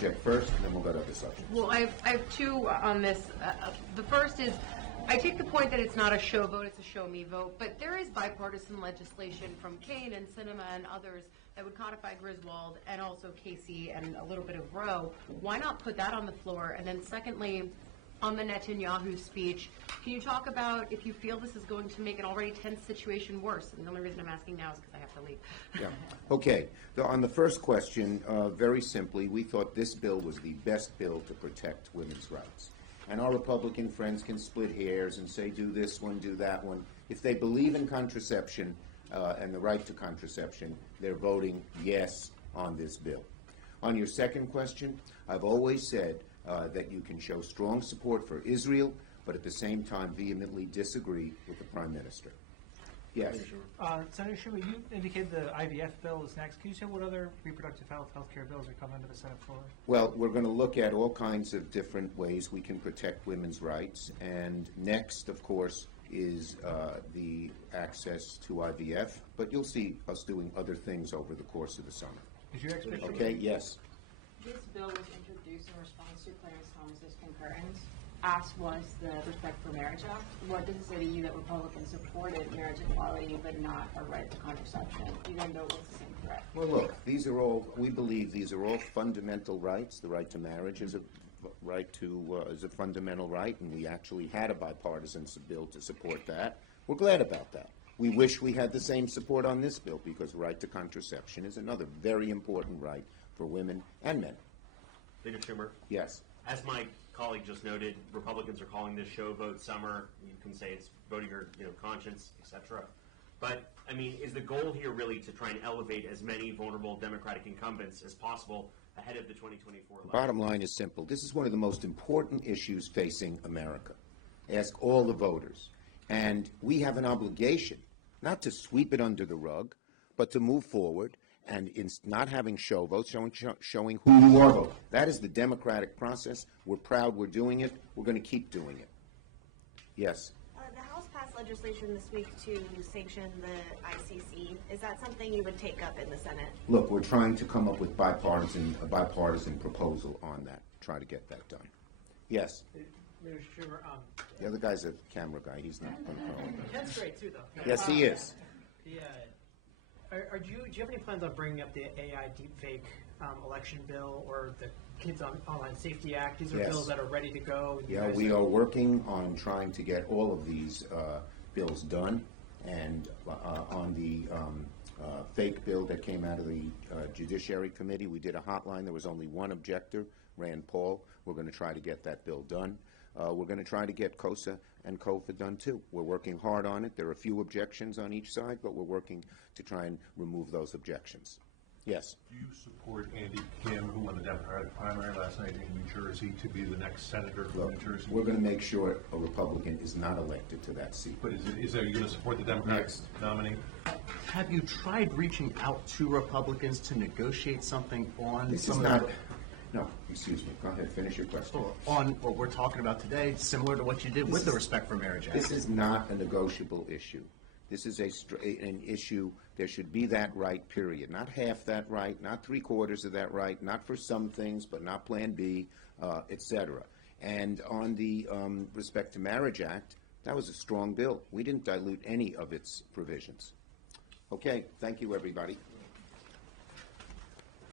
subject first, and then we'll go to other subjects. Well, I have two on this. The first is, I take the point that it's not a show vote, it's a show me vote, but there is bipartisan legislation from Kane and Sinema and others that would codify Griswold and also Casey and a little bit of Roe. Why not put that on the floor? And then secondly, on the Netanyahu speech, can you talk about if you feel this is going to make an already tense situation worse? And the only reason I'm asking now is because I have to leave. Yeah. Okay. On the first question, very simply, we thought this bill was the best bill to protect women's rights. And our Republican friends can split hairs and say, do this one, do that one. If they believe in contraception and the right to contraception, they're voting yes on this bill. On your second question, I've always said that you can show strong support for Israel, but at the same time vehemently disagree with the Prime Minister. Yes. Senator Schumer, you indicated the IVF bill is next. Can you say what other reproductive health care bills are coming to the Senate floor? Well, we're going to look at all kinds of different ways we can protect women's rights. And next, of course, is the access to IVF. But you'll see us doing other things over the course of the summer. Is your expectation? Okay, yes. This bill was introduced in response to Clarence Thomas's concurrence, as was the Respect for Marriage Act. What does it say to you that Republicans supported marriage equality but not a right to contraception, even though it was the same threat? Well, look, we believe these are all fundamental rights. The right to marriage is a right to is a fundamental right, and we actually had a bipartisan bill to support that. We're glad about that. We wish we had the same support on this bill because right to contraception is another very important right for women and men. Leader Schumer? Yes. As my colleague just noted, Republicans are calling this show vote summer. You can say it's voting your conscience, etc. But, I mean, is the goal here really to try and elevate as many vulnerable Democratic incumbents as possible ahead of the 2024 election? The bottom line is simple. This is one of the most important issues facing America. Ask all the voters. And we have an obligation not to sweep it under the rug, but to move forward and in not having show votes, showing who you are voting. That is the democratic process. We're proud we're doing it. We're going to keep doing it. Yes? The House passed legislation this week to sanction the ICC. Is that something you would take up in the Senate? Look, we're trying to come up with a bipartisan proposal on that, try to get that done. Yes? Leader Schumer, The other guy's a camera guy. He's not going to call. Ken's great too, though. Yes, he is. Yeah. Do you have any plans on bringing up the AI deepfake election bill or the Kids Online Safety Act? These are bills that are ready to go. Yeah, we are working on trying to get all of these bills done. And on the fake bill that came out of the Judiciary Committee, we did a hotline. There was only one objector, Rand Paul. We're going to try to get that bill done. We're going to try to get COSA and COFA done too. We're working hard on it. There are a few objections on each side, but we're working to try and remove those objections. Yes? Do you support Andy Kim, who won the Democratic primary last night in New Jersey, to be the next senator from New Jersey? We're going to make sure a Republican is not elected to that seat. But are you going to support the Democratic nominee? Have you tried reaching out to Republicans to negotiate something on This is not... No, excuse me. Go ahead. Finish your question. On what we're talking about today, similar to what you did with the Respect for Marriage Act. This is not a negotiable issue. This is an issue. There should be that right, period. Not half that right, not three-quarters of that right, not for some things, but not Plan B, etc. And on the Respect to Marriage Act, that was a strong bill. We didn't dilute any of its provisions. Okay. Thank you, everybody.